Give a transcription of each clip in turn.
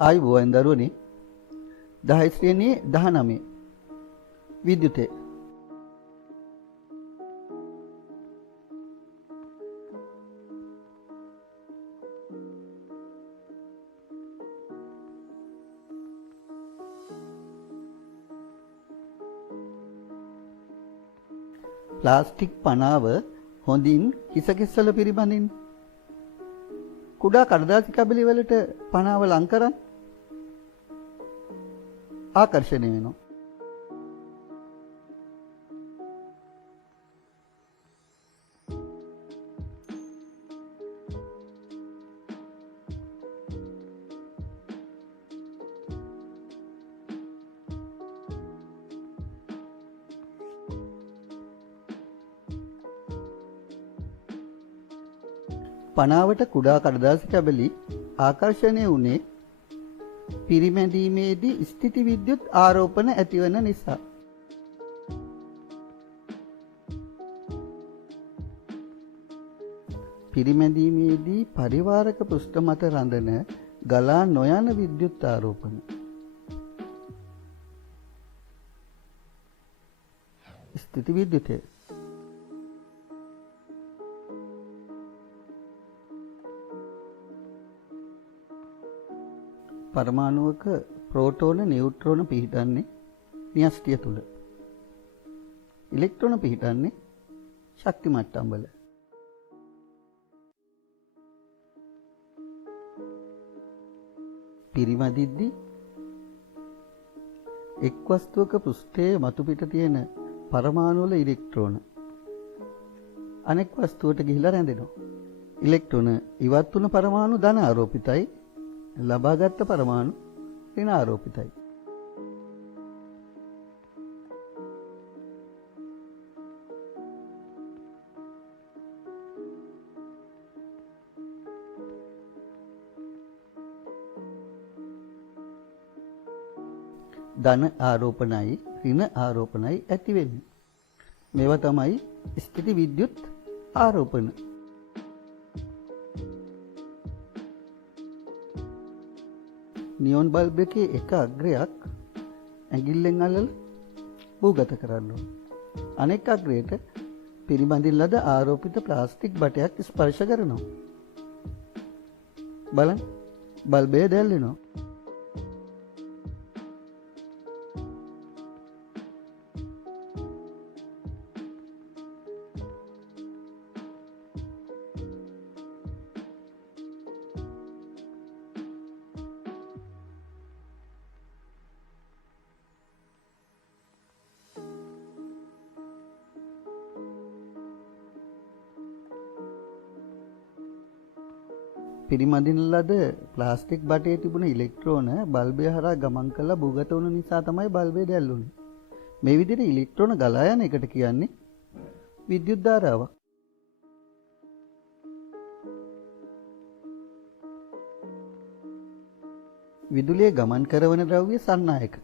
ආයුබෝවන් දරුවනේ 10 ශ්‍රේණියේ 19 විද්‍යුතය ප්ලාස්ටික් පනාව හොඳින් කිසකෙස්සල පිරිබඳින් කුඩා කඩදාසි කබලි වලට පනාව ලං කරන් ආකර්ෂණය වෙනවා. පනාවට කුඩා කඩදාසි කැබලි ආකර්ෂණය වුණේ පිරිමැදීමේදී ස්ථිති විද්‍යුත් ආරෝපණ ඇතිවන නිසා. පිරිමැදීමේදී පරිවාරක පෘෂ්ඨ මත රඳන ගලා නොයන විද්‍යුත් ආරෝපණ. ස්ථිති විද්‍යුතය පරමාණුවක ප්‍රෝටෝන නියුට්‍රෝන පිහිටන්නේ න්‍යෂ්ටිය තුල. ඉලෙක්ට්‍රෝන පිහිටන්නේ ශක්ති මට්ටම් වල. පිරිමැදිද්දී එක් වස්තුවක පෘෂ්ඨයේ මතු පිට තියෙන පරමාණු වල ඉලෙක්ට්‍රෝන අනෙක් වස්තුවට ගිහිලා රැඳෙනවා. ඉලෙක්ට්‍රෝන ඉවත් වුණ පරමාණු ධන ආරෝපිතයි, ලබාගත් පරමාණු ඍණ ආරෝපිතයි. ධන ආරෝපණයි ඍණ ආරෝපණයි ඇති වෙන්නේ. මේවා තමයි ස්ථිති විද්‍යුත් ආරෝපණ. නියොන් බල්බ් එකේ එක අග්‍රයක් ඇඟිල්ලෙන් අල්ලලා භූගත කරන්න ඕන. අනෙක් අග්‍රයට පිරිබඳින ලද ආරෝපිත ප්ලාස්ටික් බටයක් ස්පර්ශ කරනවා. බලන්න බල්බය දැල්වෙනවා. පිරිමදින ලද ප්ලාස්ටික් බටේ තිබුණ ඉලෙක්ට්‍රෝන බල්බය හරහා ගමන් කළා භූගත වුණ නිසා තමයි බල්බය දැල්වුනේ. මේ විදිහට ඉලෙක්ට්‍රෝන ගලා යන එකට කියන්නේ විද්‍යුත් ධාරාවක්. විදුලිය ගමන් කරන ද්‍රව්‍ය සන්නායක.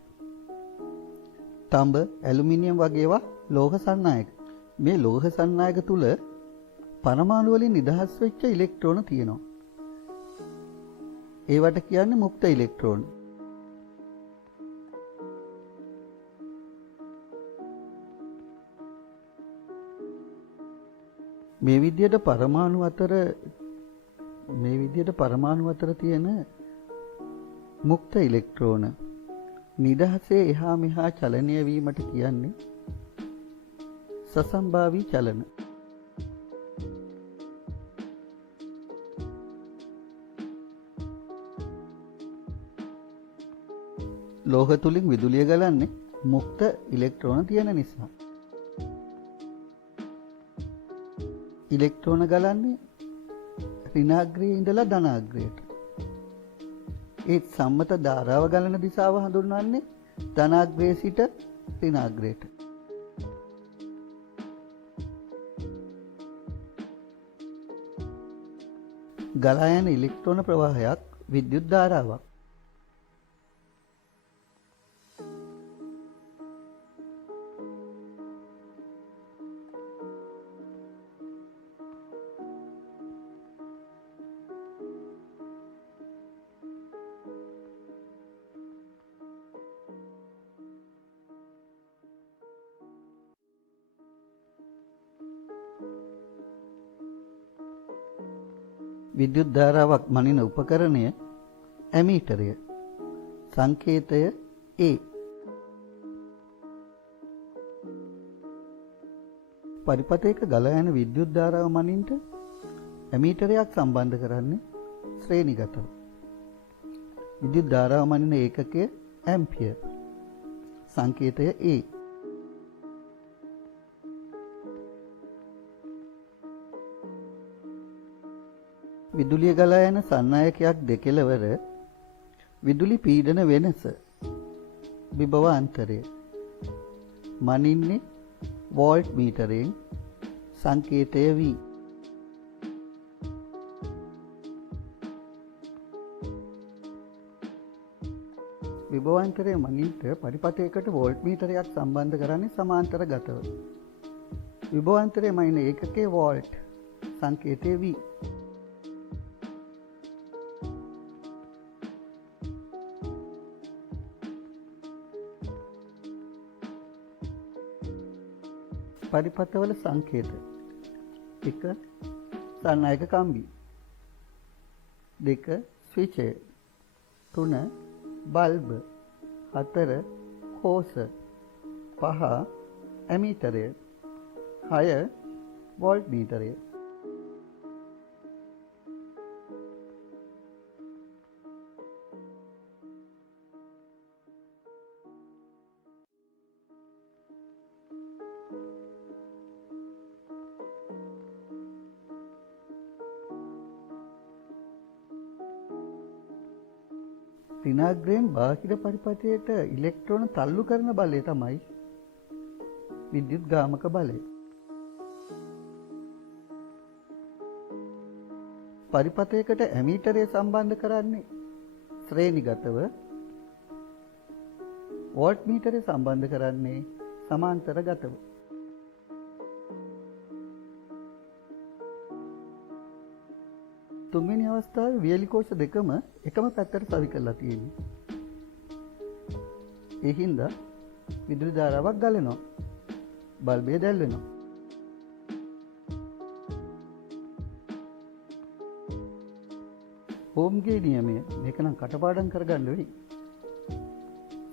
තඹ, ඇලුමිනියම් වගේ ඒවා ලෝහ සන්නායක. මේ ලෝහ සන්නායක තුල පරමාණු වලින් නිදහස් වෙච්ච ඉලෙක්ට්‍රෝන තියෙනවා. ඒවට කියන්නේ මුක්ත ඉලෙක්ට්‍රෝන. මේ විදිහට පරමාණු අතර තියෙන මුක්ත ඉලෙක්ට්‍රෝන නිදහසේ එහා මෙහා චලනය වීමට කියන්නේ සසම්භාවී චලන. ලෝහ තුලින් විදුලිය ගලන්නේ මුක්ත ඉලෙක්ට්‍රෝන තියෙන නිසා. ඉලෙක්ට්‍රෝන ගලන්නේ ඍණාග්‍රයේ ඉඳලා ධනාග්‍රයට. ඒ සම්මත ධාරාව ගලන දිශාව හඳුන්වන්නේ ධනාග්‍රයේ සිට ඍණාග්‍රයට. ගලා යන ඉලෙක්ට්‍රෝන ප්‍රවාහයක් විද්‍යුත් ධාරාවක්. විද්‍යුත් ධාරාවක් මනින උපකරණය ඇමීටරය. සංකේතය A. පරිපථයක ගලා යන විද්‍යුත් ධාරාව මනින්ට ඇමීටරයක් සම්බන්ධ කරන්නේ ශ්‍රේණිගතව. විද්‍යුත් ධාරාව මනින ඒකකය ඇම්පියර්. සංකේතය A. විදුලිය ගලා යන සන්නායකයක් දෙකෙලවර විදුලි පීඩන වෙනස විභවාන්තරය මනින්නේ වෝල්ට් මීටරයෙන්. සංකේතය V. විභවාන්තරය මනින්ට පරිපථයකට වෝල්ට් මීටරයක් සම්බන්ධ කරන්නේ සමාන්තරගතව. විභවාන්තරය මනින ඒකකයේ වෝල්ට්. සංකේතය V. පරිපථවල සංකේත 1. සන්නායක කම්බි 2. ස්විචය 3. බල්බ 4. කෝස 5. ඇමීටරය 6. වෝල්ට් මීටරය. ඍණාග්‍රයෙන් බාහිර පරිපථයට ඉලෙක්ට්‍රෝන තල්ලු කරන බලය තමයි විද්‍යුත් ගාමක බලය. පරිපථයකට ඇමීටරය සම්බන්ධ කරන්නේ ශ්‍රේණිගතව. වෝල්ට් මීටරය සම්බන්ධ කරන්නේ සමාන්තරගතව. තුන්වෙනි අවස්ථාවේ වියලි කෝෂ දෙකම එකම පැත්තට සවි කරලා තියෙනවා. ඒ හින්දා විදුලි ධාරාවක් ගලනවා. බල්බය දැල් වෙනවා. ඕම්ගේ නියමය මේක නම් කටපාඩම් කරගන්න වෙයි.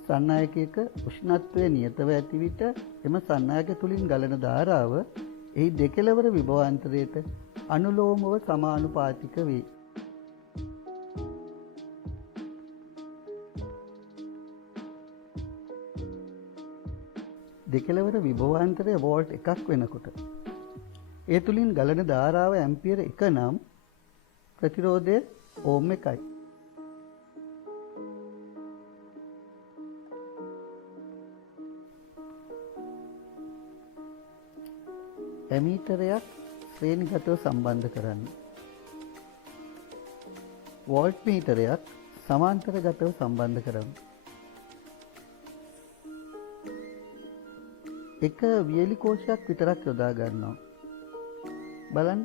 සන්නායකයක උෂ්ණත්වය නියතව ඇති විට එම සන්නායක තුලින් ගලන ධාරාව එහි දෙකළවර විභවාන්තරයට අනුලෝමව සමානුපාතික වේ. දෙකළවර විභවාන්තරය වෝල්ට් 1ක් වෙනකොට ඒ තුලින් ගලන ධාරාව ඇම්පියර් 1 නම් ප්‍රතිරෝධය ඕම් 1යි. ඇමීටරයක් ශ්‍රේණිගතව සම්බන්ධ කරන්න. වෝල්ට් මීටරයක් සමාන්තරගතව සම්බන්ධ කරන්න. එක වියලි කෝෂයක් විතරක් යොදා ගන්නවා. බලන්න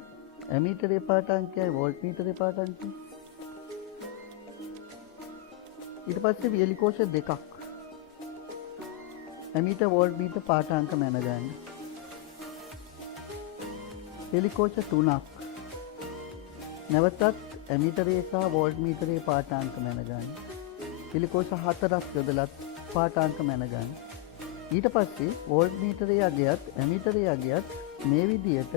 ඇමීටරේ පාඨාංකයයි වෝල්ට් මීටරේ පාඨාංකයයි. ඊට පස්සේ වියලි කෝෂ දෙකක්. ඇමීටර් වෝල්ට් මීටර් පාඨාංක මැනගන්න. වියලි කෝෂ 3ක්. නැවතත් ඇමීටරේ සහ වෝල්ට් මීටරේ පාඨාංක මැනගන්න. වියලි කෝෂ 4ක් යොදලත් පාඨාංක මැනගන්න. ඊට පස්සේ වෝල්ට් මීටරයේ අගයත් ඇමීටරයේ අගයත් මේ විදියට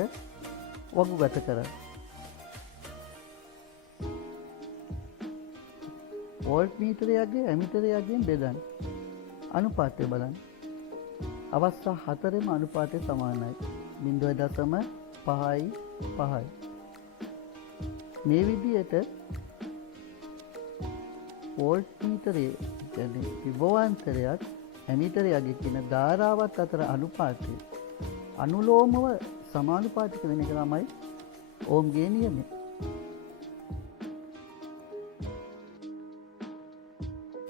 වගුගත කරන්න. වෝල්ට් මීටරයේ අගය ඇමීටරයේ අගයෙන් බෙදන්න. අනුපාතය බලන්න. අවස්ථා 4ෙම අනුපාතය සමානයි. 0.5 මේ විදියට වෝල්ට් මීටරයේ කියන්නේ විභවාන්තරයක් ඇමීටරයේ අගය කියන ධාරාවත් අතර අනුපාතය අනුලෝමව සමානුපාතික වෙන එක තමයි ඕම්ගේ නියමය.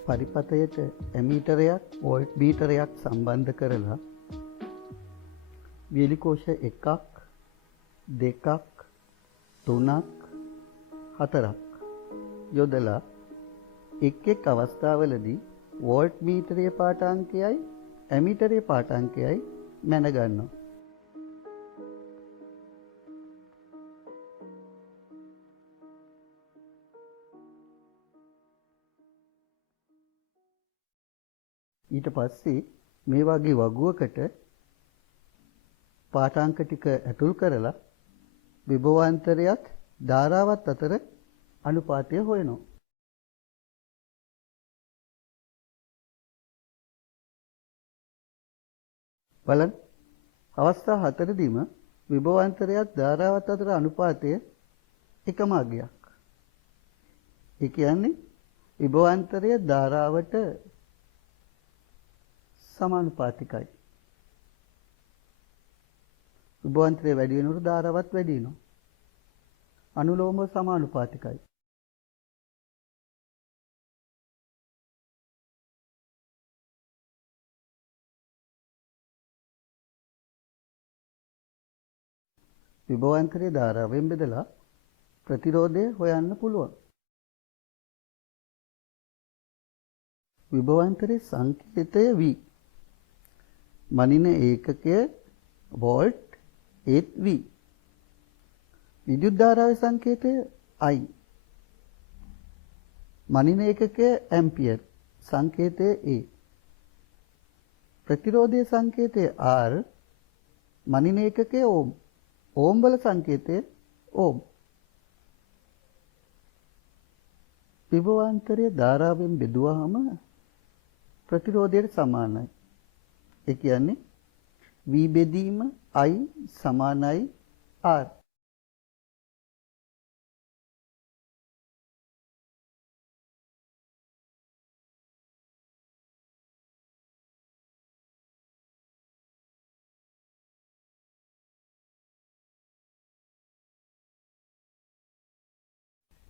පරිපථයට ඇමීටරයක් වෝල්ට් මීටරයක් සම්බන්ධ කරලා වියලි කෝෂ 1ක් 2ක් 3ක් 4ක් යොදලා එක් එක් අවස්ථාවලදී වෝල්ට් මීටරයේ පාඨාංකයයි ඇමීටරයේ පාඨාංකයයි මැනගන්නවා. ඊට පස්සේ මේ වගේ වගුවකට පාඨාංක ටික ඇතුල් කරලා විභවාන්තරයත් ධාරාවත් අතර අනුපාතය හොයනවා. බලන්න අවස්ථා හතරදීම විභවාන්තරයත් ධාරාවත් අතර අනුපාතය එකම අගයක්. ඒ කියන්නේ විභවාන්තරය ධාරාවට සමානුපාතිකයි. විභවාන්තරය වැඩි වෙනකොට ධාරාවත් වැඩි වෙනවා. අනුලෝමව සමානුපාතිකයි. විභවාන්තරයේ ධාරාවෙන් බෙදලා ප්‍රතිරෝධය හොයන්න පුළුවන්. විභවාන්තරයේ සංකේතය V. මනින ඒකකය වෝල්ට් ඒත් V. විද්‍යුත් ධාරාවේ සංකේතය I. මනින ඒකකය ඇම්පියර් සංකේතය A. ප්‍රතිරෝධයේ සංකේතය R. මනින ඒකකය ඕම්. ඕම් වල සංකේතය ඕම්. විභවාන්තරය ධාරාවෙන් බෙදුවාම ප්‍රතිරෝධයට සමානයි. ඒ කියන්නේ V බෙදීම I සමානයි R.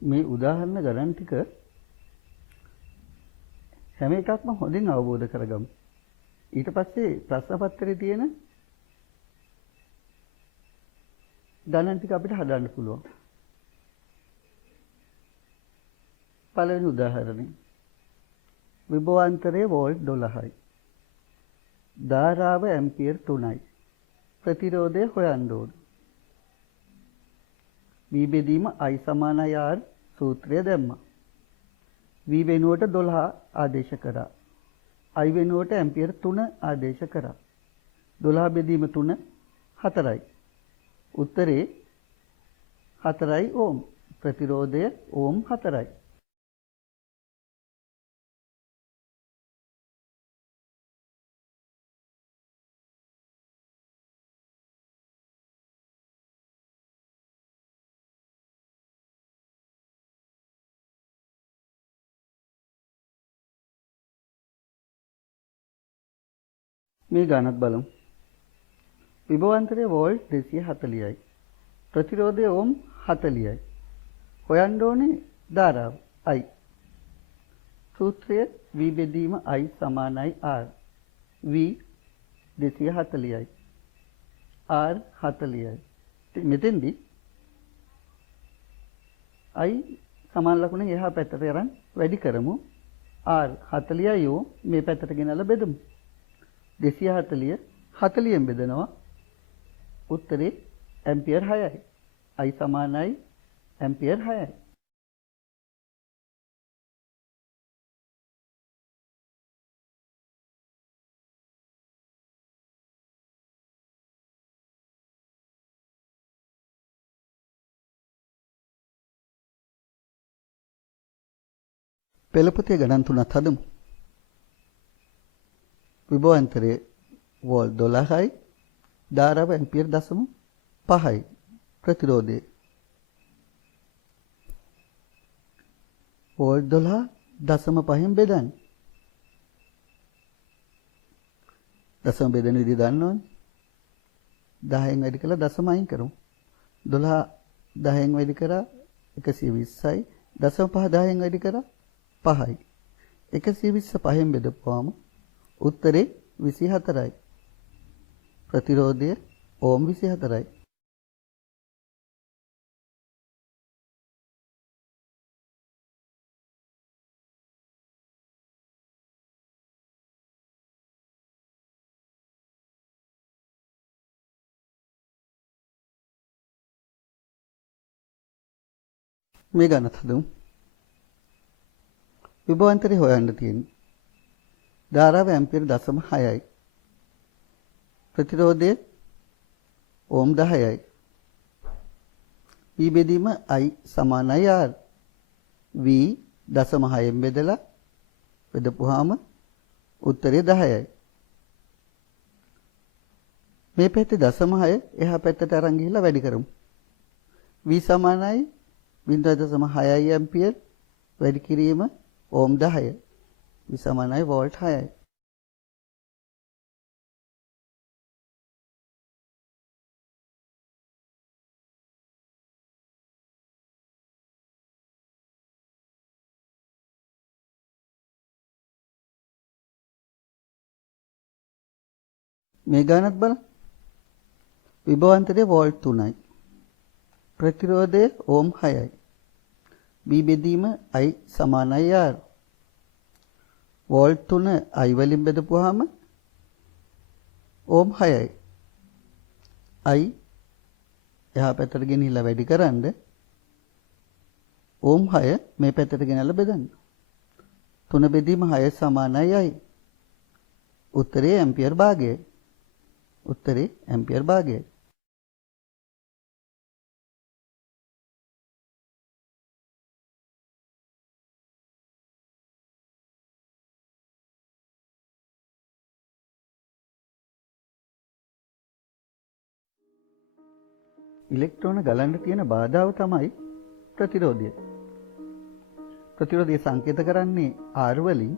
මේ උදාහරණ ගණන් ටික හැම එකක්ම හොඳින් අවබෝධ කරගමු. ඊට පස්සේ ප්‍රශ්න පත්‍රයේ තියෙන ගණන් ටික අපිට හදන්න පුළුවන්. පළවෙනි උදාහරණය. විභවාන්තරය වෝල්ට් 12යි. ධාරාව ඇම්පියර් 3යි. ප්‍රතිරෝධය හොයන්න ඕන. V බෙදීම I සමානයි R සූත්‍රය දැම්මා. V වෙනුවට 12 ආදේශ කරා. I වෙනුවට ඇම්පියර් 3 ආදේශ කරා. 12 බෙදීම 3 4යි. උත්තරේ 4යි ඕම්. ප්‍රතිරෝධය ඕම් 4යි. මේ ගණනත් බලමු. විභවාන්තරය වෝල්ට් 240යි. ප්‍රතිරෝධය ඕම් 40යි. හොයන්න ඕනේ ධාරාව I. සූත්‍රය V බෙදීම I සමානයි R. V 240යි. R 40යි. මෙතෙන්දී I සමාන ලකුණෙන් එහා පැත්තට යරන් වැඩි කරමු. R 40යි ඕම් මේ පැත්තට ගෙනල්ලා බෙදමු. 240 40ෙන් බෙදනවා. උත්තරේ ඇම්පියර් 6යි. I සමානයි ඇම්පියර් 6යි. පෙළපොතේ ගණන් තුනක් හදමු. විභවාන්තරයේ වෝල්ට් 12යි. ධාරාව ඇම්පියර් 0.5යි. ප්‍රතිරෝධය වෝල්ට් 12 0.5න් බෙදන්න. දශම බෙදෙන විදිහ දන්නවනේ. 10න් වැඩි කළා දශම අයින් කරමු. 12 10න් වැඩි කරා 120යි. 0.5 10න් වැඩි කරා 5යි. 120 5න් බෙදපුවාම උත්තරේ 24යි. ප්‍රතිරෝධය ඕම් 24යි. මේ ගණනත් හදමු. විභවාන්තරය හොයන්න තියෙන්නේ ධාරාව ඇම්පියර් 0.6යි. ප්‍රතිරෝධය ඕම් 10යි. V බෙදීම I සමානයි R. V 0.6ෙන් බෙදලා බෙදපුවාම උත්තරේ 10යි. මේ පැත්තේ 0.6 එහා පැත්තට අරන් ගිහිල්ලා වැඩි කරමු. V සමානයි 0.6යි ඇම්පියර් වැඩි කිරීම ඕම් 10. V සමානයි වෝල්ට් 6යි. මේ ගානත් බලන්න. විභවාන්තරය වෝල්ට් 3යි. ප්‍රතිරෝධය ඕම් 6යි. B බෙදීම I සමානයි R. වෝල්ට් 3 I වලින් බෙදපුවාම ඕම් 6යි. I එහා පැත්තට ගෙනිහිල්ලා වැඩි කරන්න ඕම් 6 මේ පැත්තට ගෙනල්ලා බෙදන්න. 3 බෙදීම 6 සමානයි I. උත්තරේ ඇම්පියර් භාගයයි. උත්තරේ ඇම්පියර් භාගයයි. ඉලෙක්ට්‍රෝන ගලන්න තියෙන බාධාව තමයි ප්‍රතිරෝධය. ප්‍රතිරෝධය සංකේත කරන්නේ R වලින්.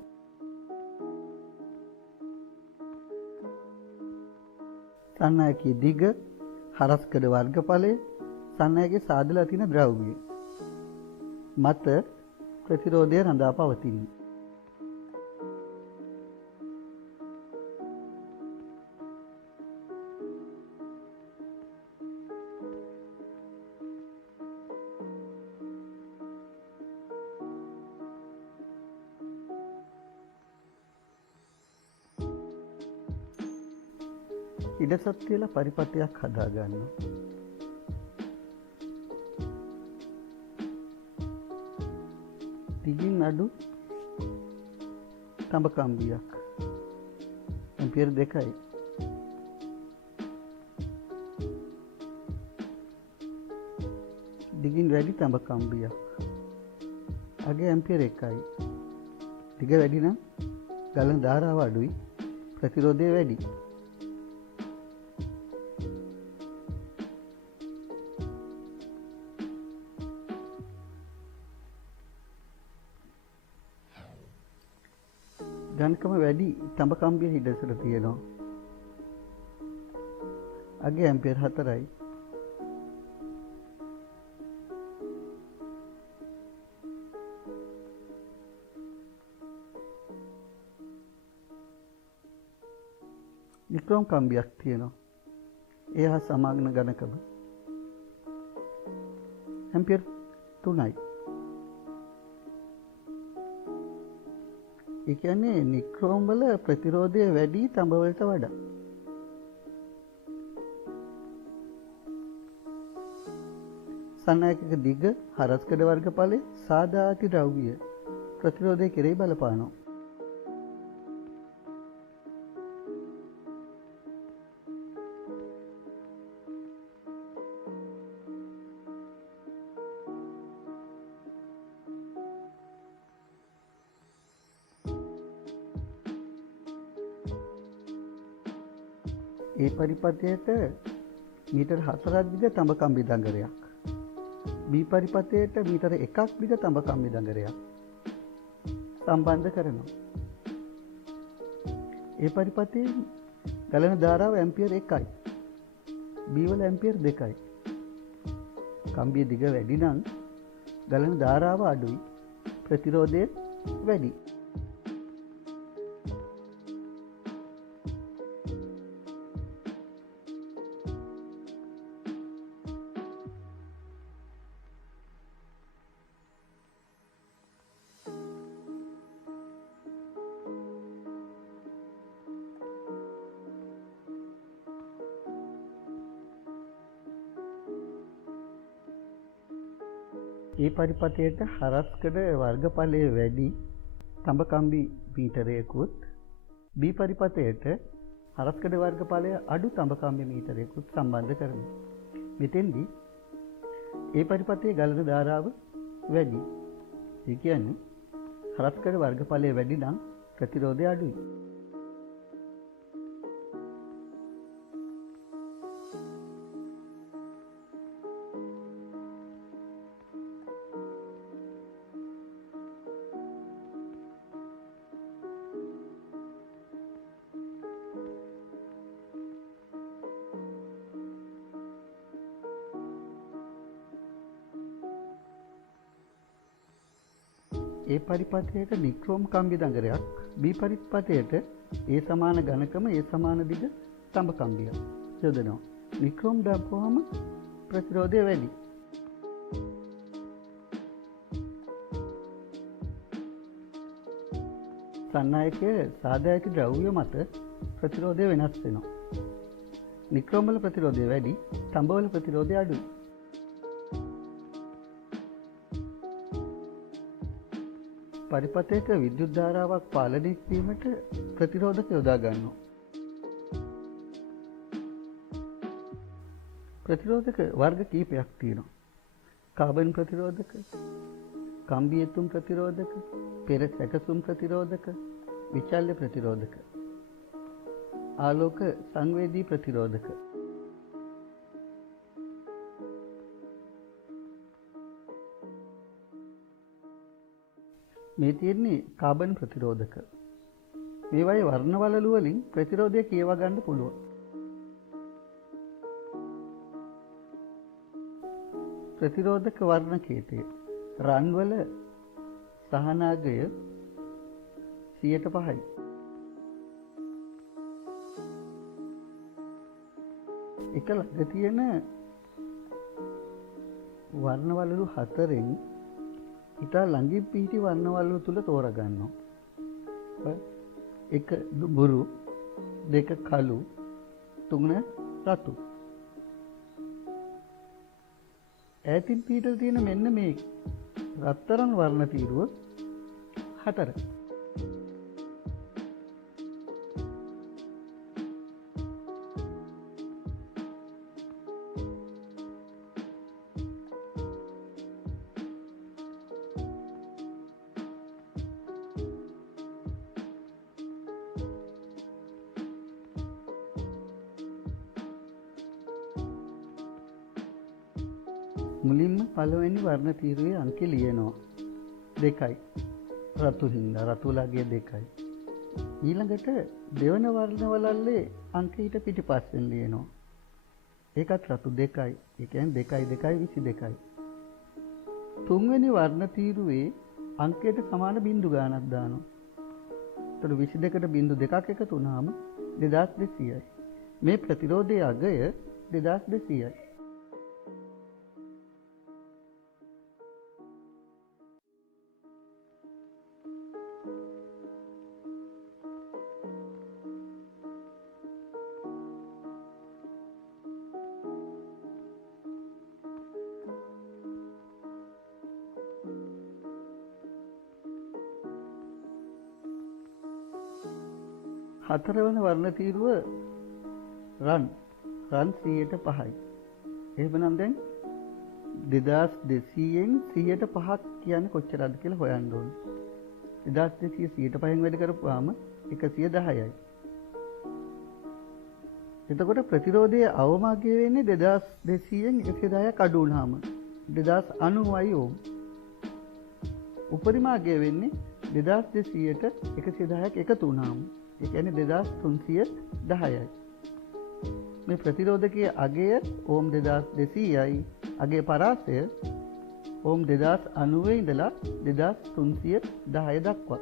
සන්නායකයේ දිග, හරස්කඩ වර්ගඵලය, සන්නායකයේ සාදලා තියෙන ද්‍රව්‍යය මත ප්‍රතිරෝධය රඳා පවතින්නේ. ඉඩසත් කියලා පරිපථයක් හදා ගන්නවා. දිගින් අඩු තඹ කම්බියක්. ඇම්පියර් 2යි. දිගින් වැඩි තඹ කම්බියක්. අගේ ඇම්පියර් 1යි. දිග වැඩි නම් ගලන ධාරාව අඩුයි. ප්‍රතිරෝධය වැඩි. ගණකම වැඩි තඹ කම්බිය හිඩසට තියෙනවා. අගේ ඇම්පියර් 4යි. නික්‍රෝම් කම්බියක් තියෙනවා. ඒ හා සමාන ගණකම ඇම්පියර් 3යි. ඒ කියන්නේ නික්‍රෝම් වල ප්‍රතිරෝධය වැඩි තඹ වලට වඩා. සන්නායකක දිග, හරස්කඩ වර්ගඵලය, සාදාති ද්‍රව්‍ය ප්‍රතිරෝධය කෙරෙහි බලපානවා. ඒ පරිපථයට මීටර් 4ක් දිග තඹ කම්බි දඟරයක්. B පරිපථයට මීටර් 1ක් දිග තඹ කම්බි දඟරයක් සම්බන්ධ කරනවා. ඒ පරිපථයේ ගලන ධාරාව ඇම්පියර් 1යි. B වල ඇම්පියර් 2යි. කම්බිය දිග වැඩි නම් ගලන ධාරාව අඩුයි. ප්‍රතිරෝධය වැඩි. ඒ පරිපථයට හරස්කඩ වර්ගඵලය වැඩි තඹ කම්බි මීටරයකුත් B පරිපථයට හරස්කඩ වර්ගඵලය අඩු තඹකම්බි මීටරයකුත් සම්බන්ධ කරනවා. මෙතෙන්දී ඒ පරිපථයේ ගලන ධාරාව වැඩි. ඒ කියන්නේ හරස්කඩ වර්ගඵලය වැඩි නම් ප්‍රතිරෝධය අඩුයි. ඒ පරිපථයට නික්‍රෝම් කම්බි දඟරයක් B පරිපථයට ඒ සමාන ඝනකම ඒ සමාන දිග තඹ කම්බියක් යොදනවා. නික්‍රෝම් දාපුවාම ප්‍රතිරෝධය වැඩි. සන්නායකයේ සාධායක ද්‍රව්‍ය මත ප්‍රතිරෝධය වෙනස් වෙනවා. නික්‍රෝම් වල ප්‍රතිරෝධය වැඩි, තඹ වල ප්‍රතිරෝධය අඩුයි. පරිපථයක විද්‍යුත් ධාරාවක් පාලනය කිරීමට ප්‍රතිරෝධක යොදා ගන්නවා. ප්‍රතිරෝධක වර්ග කීපයක් තියෙනවා. කාබන් ප්‍රතිරෝධක, කම්බියතුම් ප්‍රතිරෝධක, පෙර සැකසුම් ප්‍රතිරෝධක, විචල්්‍ය ප්‍රතිරෝධක, ආලෝක සංවේදී ප්‍රතිරෝධක. මේ තියෙන්නේ කාබන් ප්‍රතිරෝධක. මේවායේ වර්ණ වලලු වලින් ප්‍රතිරෝධය කියවා ගන්න පුළුවන්. ප්‍රතිරෝධක වර්ණ කේතය රන් වල සහනාගය 5%යි. එක ළඟ තියෙන වර්ණ වලලු 4න් ඉතා ළඟින් පිහිටි වර්ණවලු තුල තෝරගන්නවා. 1 දුඹුරු, 2 කළු, 3 රතු. ඈතින් පිටට තියෙන මෙන්න මේ රත්තරන් වර්ණ තීරුව 4. මුලින්ම පළවෙනි වර්ණ තීරුවේ අංකෙ ලියනවා 2යි. රතු හින්දා රතුලගේ 2යි. ඊළඟට දෙවන වර්ණ වලල්ලේ අංක ඊට පිටිපස්සෙන් ලියනවා. ඒකත් රතු 2යි. ඒ කියන්නේ 2යි 2යි 22යි. තුන්වෙනි වර්ණ තීරුවේ අංකයට සමාන බිංදු ගානක් දානවා. ඒතර 22ට බිංදු 2ක් එකතු වුණාම 2200යි. මේ ප්‍රතිරෝධයේ අගය 2200යි. හතරවන වර්ණ තීරුව රන් 100%යි. එහෙමනම් දැන් 2200න් 105ක් කියන්නේ කොච්චරද කියලා හොයන්න ඕනේ. 2200 105න් වැඩි කරපුවාම 110යි. එතකොට ප්‍රතිරෝධයේ අවමාගය වෙන්නේ 2200න් 110ක් අඩු වුණාම 2090යි ඕම්. උපරිමාගය වෙන්නේ 2200ට 110ක් එකතු වුණාම ඒ කියන්නේ 2310යි. මේ ප්‍රතිරෝධකයේ අගය ඕම් 2200යි. අගයේ පරාසය ඕම් 2090 ඉඳලා 2310 දක්වා.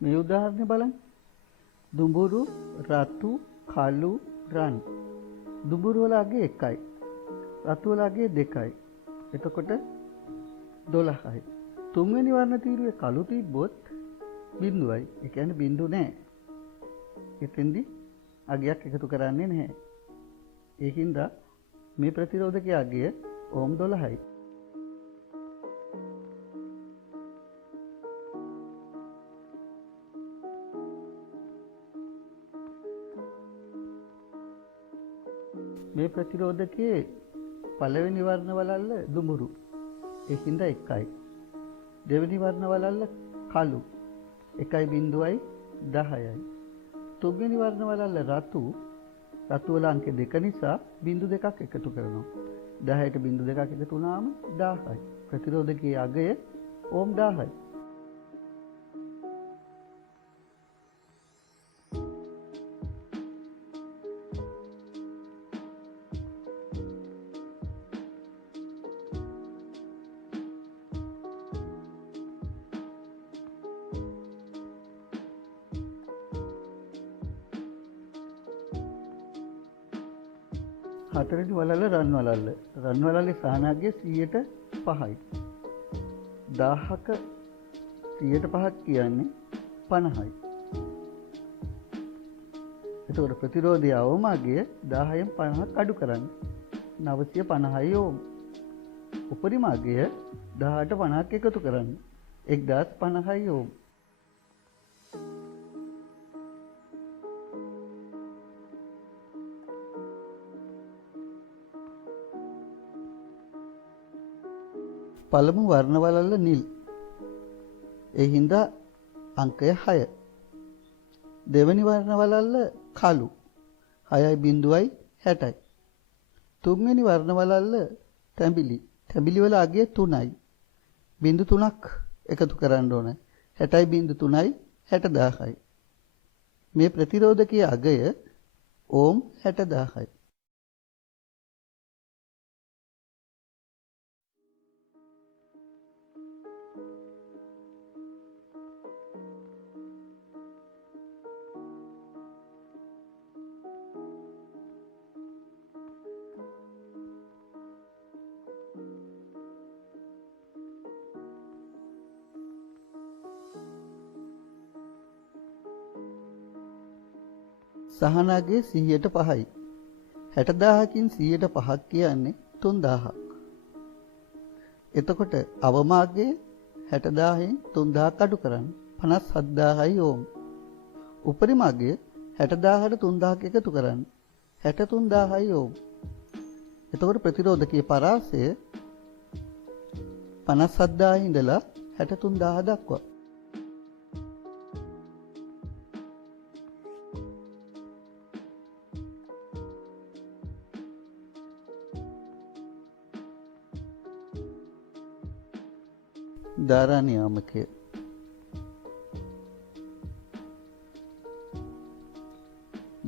මේ උදාහරණය බලන්න. දුඹුරු, රතු, කළු, රන්. දුඹුරු වල අගය 1යි. රතු වල අගය 2යි. එතකොට 12යි. තුන්වෙනි වර්ණ තීරුවේ කළු තිබ්බොත් බිඳුවයි. ඒ කියන්නේ බිඳු නැහැ. එතෙන්දි අගයක් එකතු කරන්නේ නැහැ. ඒකින්ද මේ ප්‍රතිරෝධකයේ අගය ඕම් 12යි. මේ ප්‍රතිරෝධකයේ පළවෙනි වර්ණ වලල්ල දුඹුරු. ඒකින්ද 1යි. දෙවෙනි වර්ණ වලල්ල කළු. 1.10යි. තුන්වෙනි වර්ණ වලල්ල රතු. රතු වල අංක 2 නිසා බිංදු දෙකක් එකතු කරනවා. 10ට බිංදු දෙකක් එකතු වුණාම 1000යි. ප්‍රතිරෝධකයේ අගය ඕම් 1000යි. හතරවෙනි වලල්ල රන් වලල්ල. රන් වලල්ලේ සහනාගය 5%යි. 1000ක 5% කියන්නේ 50යි. එතකොට ප්‍රතිරෝධය අවමාගය 10න් 50ක් අඩු කරන්න 950යි ඕම්. උපරිමාගය 10ට 50ක් එකතු කරන්න 1050යි ඕම්. පළමු වර්ණ වලල්ල නිල්. ඒ හින්දා අංකය 6. දෙවෙනි වර්ණ වලල්ල කළු. 6.60යි. තුන්වෙනි වර්ණ වලල්ල තැඹිලි. තැඹිලි වල අගය 3යි. බිංදු 3ක් එකතු කරන්න ඕන. 60.3යි 60000යි. මේ ප්‍රතිරෝධකයේ අගය ඕම් 60000යි. සහනාගයේ 100%යි. 60000කින් 100%ක් කියන්නේ 3000ක්. එතකොට අවමාගයේ 60000න් 3000ක් අඩු කරන්න 57000යි ඕම්. උපරිමාගය 60000ට 3000ක් එකතු කරන්න 63000යි ඕම්. එතකොට ප්‍රතිරෝධකයේ පරාසය 57000 ඉඳලා 63000 දක්වා. ධාරා නියාමකය.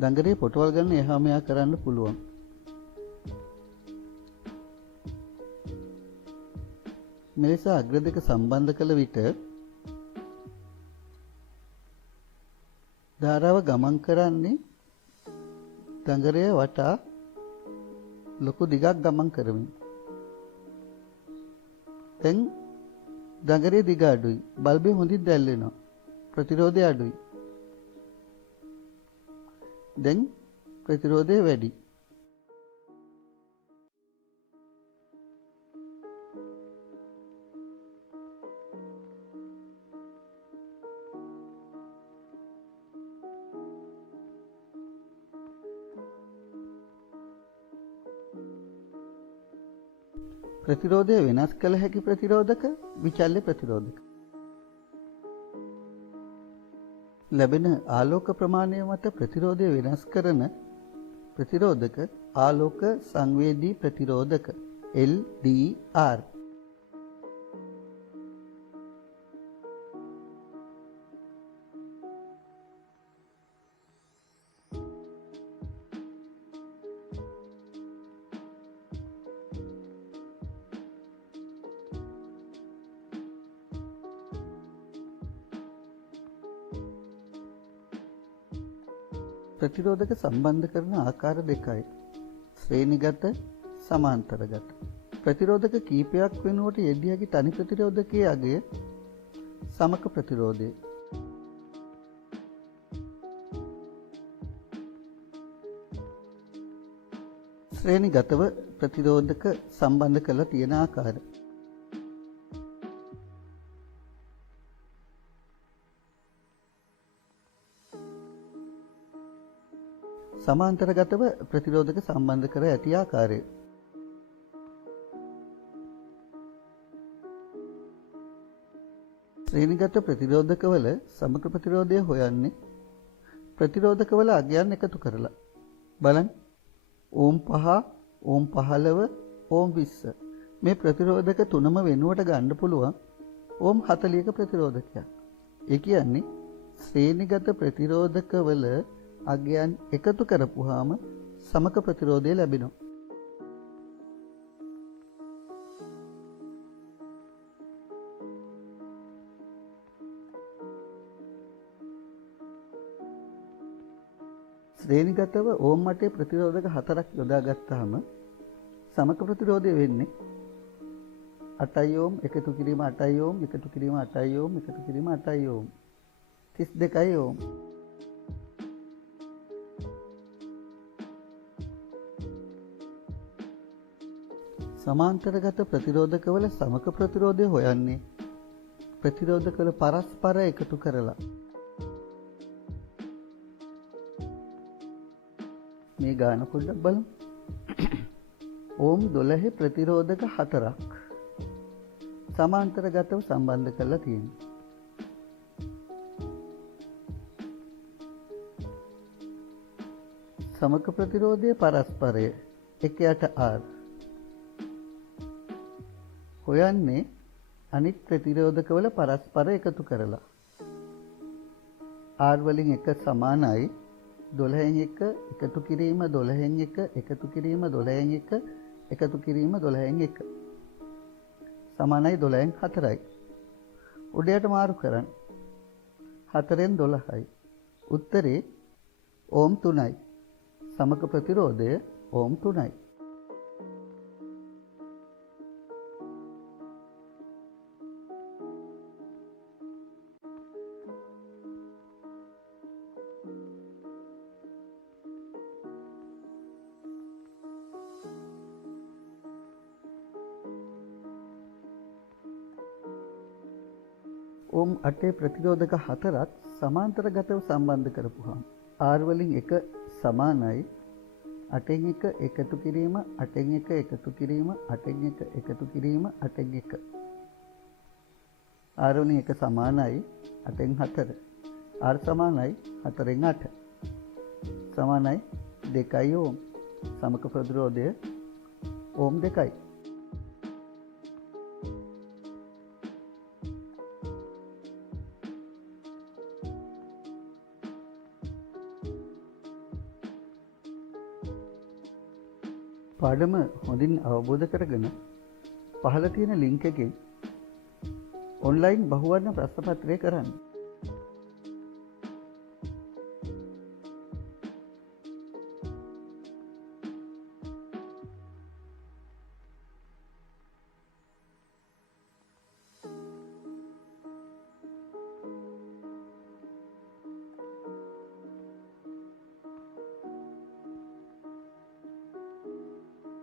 දඟරේ පොටවල් ගන්න එහා මෙහා කරන්න පුළුවන්. මෙලෙස අග්‍ර දෙක සම්බන්ධ කළ විට ධාරාව ගමන් කරන්නේ දඟරය වටා ලොකු දිගක් ගමන් කරමින්. දැන් දඟරේ දිග අඩුයි. බල්බේ හොඳින් දැල් වෙනවා. ප්‍රතිරෝධය අඩුයි. දැන් ප්‍රතිරෝධය වැඩි. ප්‍රතිරෝධය වෙනස් කළ හැකි ප්‍රතිරෝධක විචල්්‍ය ප්‍රතිරෝධක. ලැබෙන ආලෝක ප්‍රමාණය මත ප්‍රතිරෝධය වෙනස් කරන ප්‍රතිරෝධක ආලෝක සංවේදී ප්‍රතිරෝධක LDR. ප්‍රතිරෝධක සම්බන්ධ කරන ආකාර දෙකයි. ශ්‍රේණිගත, සමාන්තරගත. ප්‍රතිරෝධක කීපයක් වෙනුවට යෙදිය හැකි තනි ප්‍රතිරෝධකයේ අගය සමක ප්‍රතිරෝධය. ශ්‍රේණිගතව ප්‍රතිරෝධක සම්බන්ධ කරලා තියෙන ආකාරය. සමාන්තරගතව ප්‍රතිරෝධක සම්බන්ධ කර ඇති ආකාරය. ශ්‍රේණිගත ප්‍රතිරෝධකවල සමක ප්‍රතිරෝධය හොයන්නේ ප්‍රතිරෝධකවල අගයන් එකතු කරලා. බලන්න. ඕම් 5, ඕම් 15, ඕම් 20. මේ ප්‍රතිරෝධක තුනම වෙනුවට ගන්න පුළුවන් ඕම් 40ක ප්‍රතිරෝධකයක්. ඒ කියන්නේ ශ්‍රේණිගත ප්‍රතිරෝධකවල අගයන් එකතු කරපුවාම සමක ප්‍රතිරෝධය ලැබෙනවා. ශ්‍රේණිගතව ඕම් 8 ප්‍රතිරෝධක 4ක් යොදාගත්තාම සමක ප්‍රතිරෝධය වෙන්නේ 8 ඕම් එකතු කිරීම 8 ඕම් එකතු කිරීම 8 ඕම් එකතු කිරීම 8 ඕම් 32 ඕම්. සමාන්තරගත ප්‍රතිරෝධකවල සමක ප්‍රතිරෝධය හොයන්නේ ප්‍රතිරෝධකවල පරස්පර එකතු කරලා. මේ ගාන පොඩ්ඩක් බලමු. ඕම් 12 ප්‍රතිරෝධක 4ක් සමාන්තරගතව සම්බන්ධ කරලා තියෙනවා. සමක ප්‍රතිරෝධයේ පරස්පරය 1 R හොයන්නේ අනිත් ප්‍රතිරෝධකවල පරස්පර එකතු කරලා. R වලින් 1 සමානයි 12න් 1 එකතු කිරීම 12න් 1 එකතු කිරීම 12න් 1 එකතු කිරීම 12න් 1 සමානයි 12න් 4යි. උඩයට මාරු කරන්න. 4න් 12යි. උත්තරේ ඕම් 3යි. සමක ප්‍රතිරෝධය ඕම් 3යි. ඕම් 8 ප්‍රතිරෝධක 4ක් සමාන්තරගතව සම්බන්ධ කරපුවාම R වලින් 1 සමානයි 8න් 1 එකතු කිරීම 8න් 1 එකතු කිරීම 8න් 1 එකතු කිරීම 8න් 1 R වලින් 1 සමානයි 8න් 4 R සමානයි 4න් 8 සමානයි 2 ඕම්. සමක ප්‍රතිරෝධය ඕම් 2යි. පාඩම හොඳින් අවබෝධ කරගෙන පහළ තියෙන ලින්ක් එකෙන් ඔන්ලයින් බහුවර්ණ ප්‍රශ්න පත්‍රය කරන්න.